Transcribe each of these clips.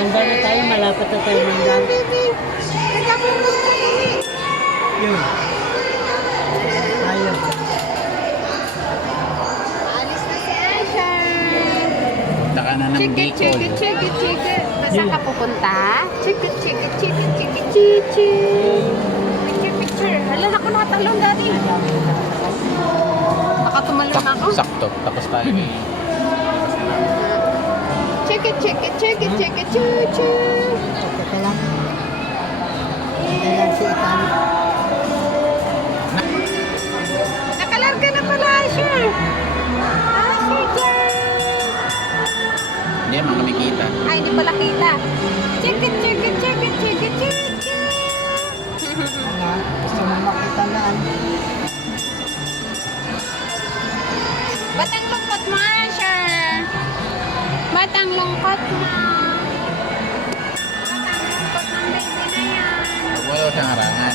Mandar na tayo, malapit na tayo mandar. Yun. Tayo. Alis na si Asha. Punta ka na ng Bicol. Chiki. Saan ka pupunta? Chiki. Picture. Hala, ako nakatalon dati. Nakatumalon ako. Sakto. Tapos tayo. Chiki. Chuchu. Teka lang. Ayan si Itan. Nakalarga na pala, Asha. Asha dyan. Hindi, mga kumikita. Ay, hindi pala kita. Chiki. Ano? Gusto mo makita na ano? Ba't ang lungkot mo, Asha? Ba't ang lungkot mo? Ba't ang lungkot ng baby na yan? Huwag mo daw siyang harangan.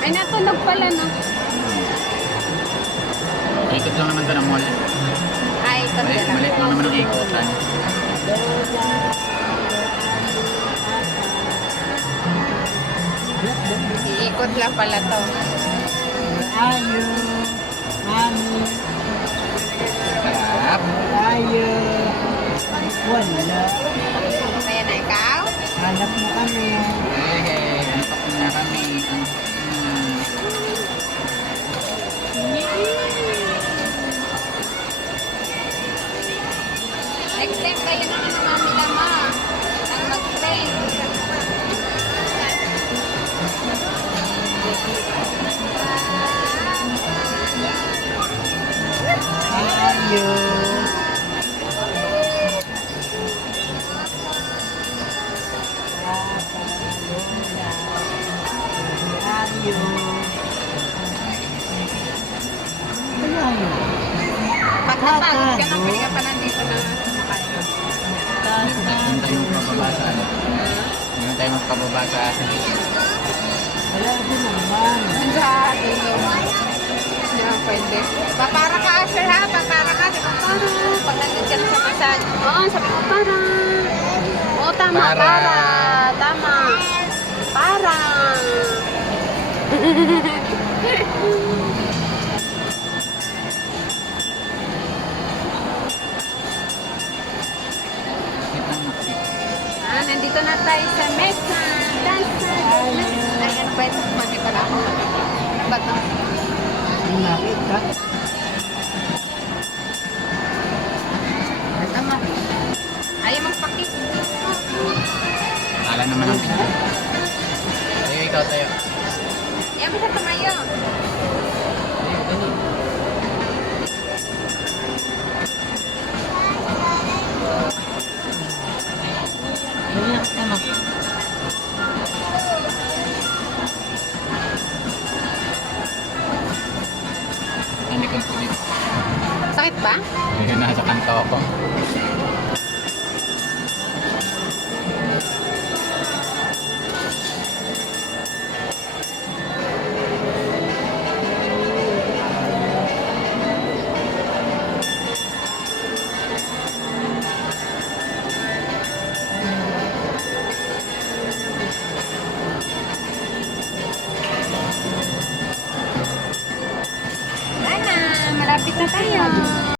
Ay, natulog pala, no? Ikot lang naman ito ng mall. Ay, pagdala. Malit lang naman ang ikotan. Iikot lang pala to. Tayo. Mami. Sarap. Tayo. Wala. Kaya na ikaw? Hanap mo kami. Hey, antok na kami. Antok na. Next time kayo naman ng mami lama. Ang mag-play. Tayo. Tayo. Tayo. Pag napagod ka na, pwede ka pa nandito na sumakay. Hindi tayo magpababa sa ano. Hindi tayo magpababa sa Wala din naman. Andiyan. Yeah, pwede. Papara ka, sir, ha? Papara ka. Di ba, para? Pag nandun ka na sa massage. Oo, sabi ko, para. Oo, tama, Para. para. Tama. Para. Nandito na tayo sa Mesa. Dance. Ay, ano ba ito? Makita na ako. Ba't na? Yung nakita. Tama. Ayaw magpakit. Akala naman ang video. Tayo, ikaw tayo. Ayaw mo siya tumayo. Ganyan, ano? Hindi ko pulit. Sakit ba? Hindi nasa kanto ako.